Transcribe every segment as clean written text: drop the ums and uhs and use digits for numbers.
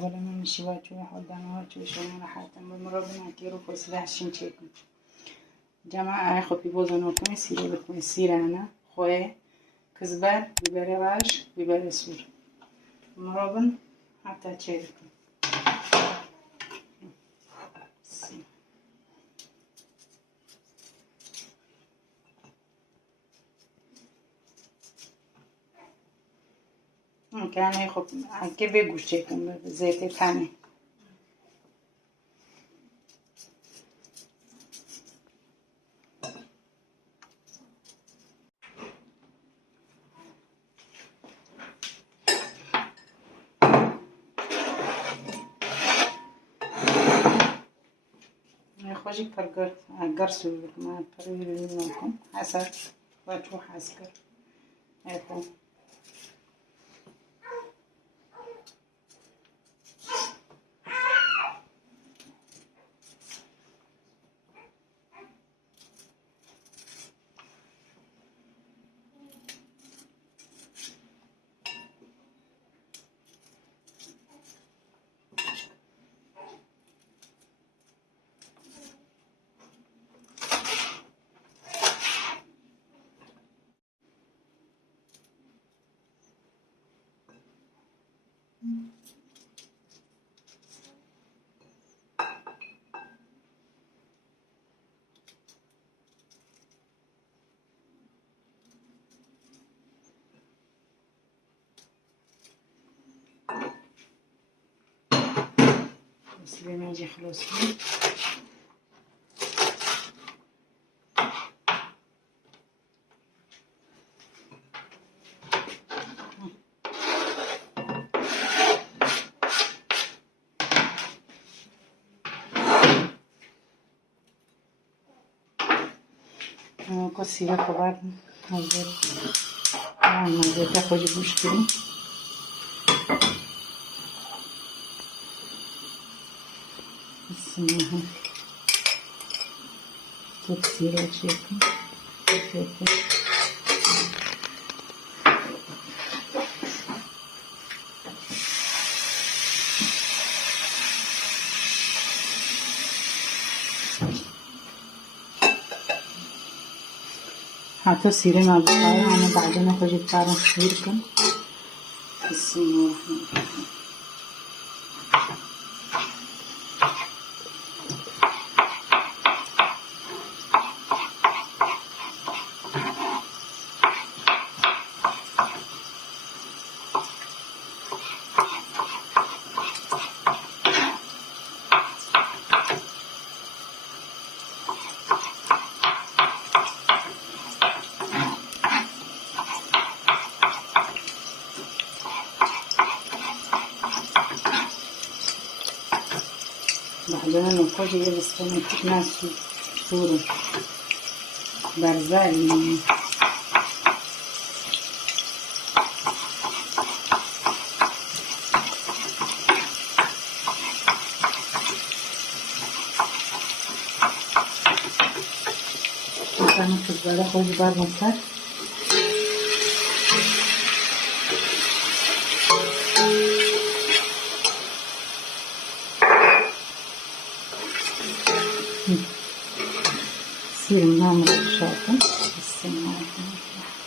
أولا من الشبات وحدامات وشون حاتم بمربنا كيرو فسلاح شنشيكم جماعة أخو بيبوزنو كوني سيرو بكوني سيرانا خوي كزبر بيبري راش بيبري سور مربن حتى تشيكم ممكن خب اگه بگوشه کن زیت تنه خوشی پرگر اگر سوی بکنم پرگیری نکن حسد و چو حس کرد ایکو بس لما يجي خلاص كوسيرة كبار نزل تاخد المشكلة بسم الله كوسيرة شيكم حتى سيرين على البقايا أنا بعدين أخرج الطعم كثيركم بسم الله الرحمن الرحيم بعدين نخرج يلستني ناس صورة برزالي مثلا كزبرة خوش بعد مصر سير نعمل الشاطئ بسم الله الرحمن الرحيم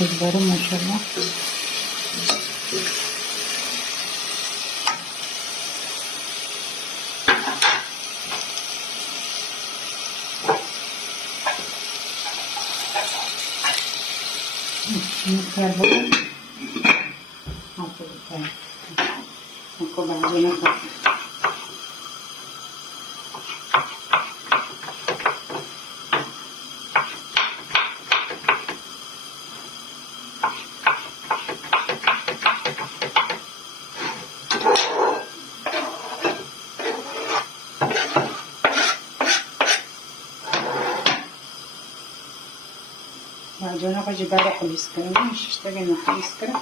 كزبرة ما شاء الله بعدين معجون خوش برای حلیز کنم ششتاگه نحلیز کنم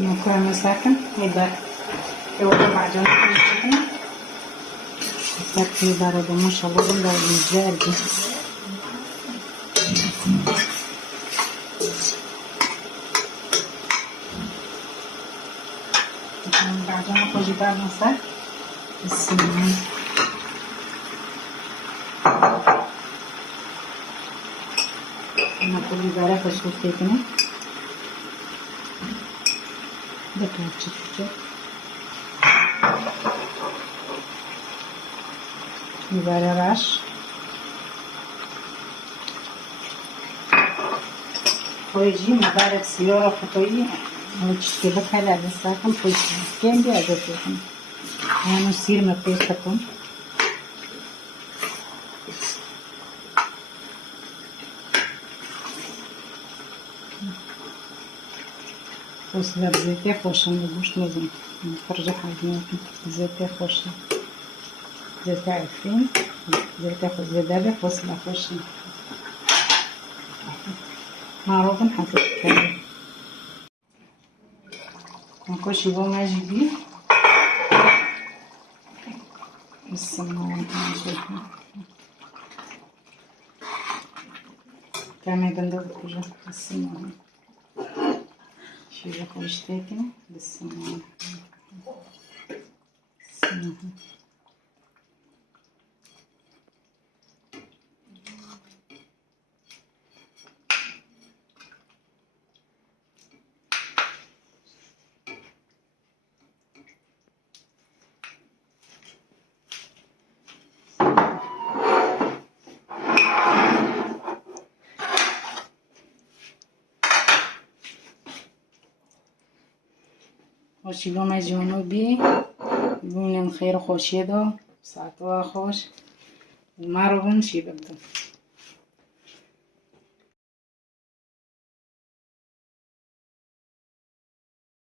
نكون مساكن يبقى يوقف معجون كنا مساكن يبارد ما شاء الله بالله بالجارد بعدين نخرج بعد مساك السمنة ناكل يبارد فشوف كيفنا دكتور تشوفه يبارد راش ويجي مبارد سيارة خطوية وتشتغل بخلا بساكم فويش كم بيعجبكم أنا نصير ما بيستكم وصل بزيتي خوشة مبوش لازم نخرج حاجاتنا زيتي خوشة زيتي عارفين زيتي خوش زيادة وصل خوشة معروف نحط الكلام نكوشي بو ماجبي بالسمنة نشوفها كامل بندوق كجا بالسمنة شوية خوش تاكنا بالسمنة السمنة خوشی با ما جنوبی بونیم خیر خوشی دو ساعت و خوش و ما رو بون شی بگذار